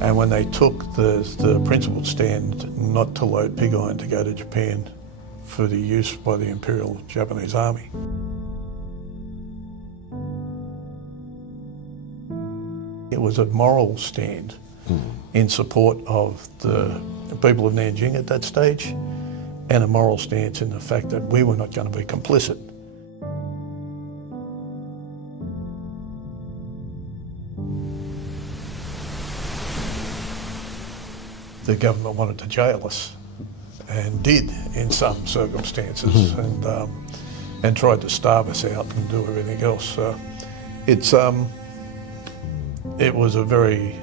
And when they took the principled stand not to load pig iron to go to Japan for the use by the Imperial Japanese Army. It was a moral stand in support of the people of Nanjing at that stage, and a moral stance in the fact that we were not going to be complicit. The government wanted to jail us, and did in some circumstances, and tried to starve us out and do everything else. So it was a very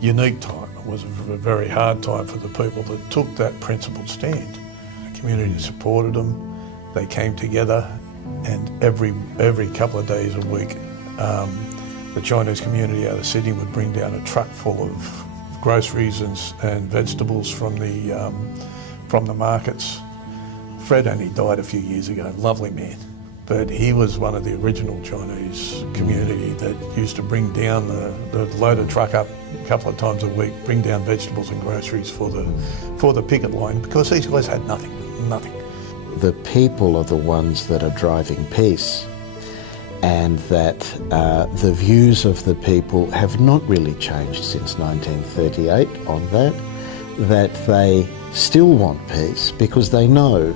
unique time. It was a very hard time for the people that took that principled stand. The community supported them. They came together, and every couple of days a week, the Chinese community out of Sydney would bring down a truck full of groceries and vegetables from the markets. Fred only died a few years ago, lovely man. But he was one of the original Chinese community that used to bring down the loaded truck up a couple of times a week, bring down vegetables and groceries for the picket line, because these guys had nothing. The people are the ones that are driving peace, and that the views of the people have not really changed since 1938 on that they still want peace because they know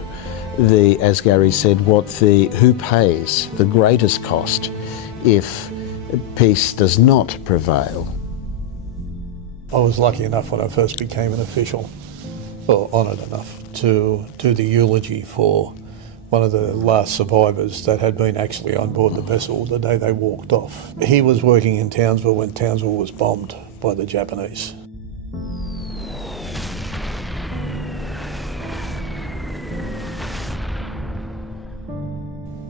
as Gary said, who pays the greatest cost if peace does not prevail. I was lucky enough when I first became an official, or honoured enough, to do the eulogy for one of the last survivors that had been actually on board the vessel the day they walked off. He was working in Townsville when Townsville was bombed by the Japanese.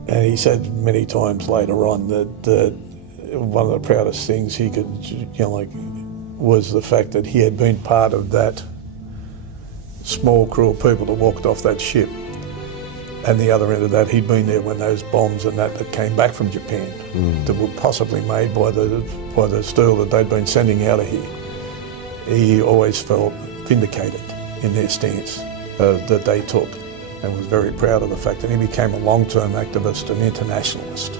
And he said many times later on that one of the proudest things he could, was the fact that he had been part of that small crew of people that walked off that ship. And the other end of that, he'd been there when those bombs and that came back from Japan that were possibly made by the steel that they'd been sending out of here. He always felt vindicated in their stance that they took, and was very proud of the fact that he became a long-term activist and internationalist.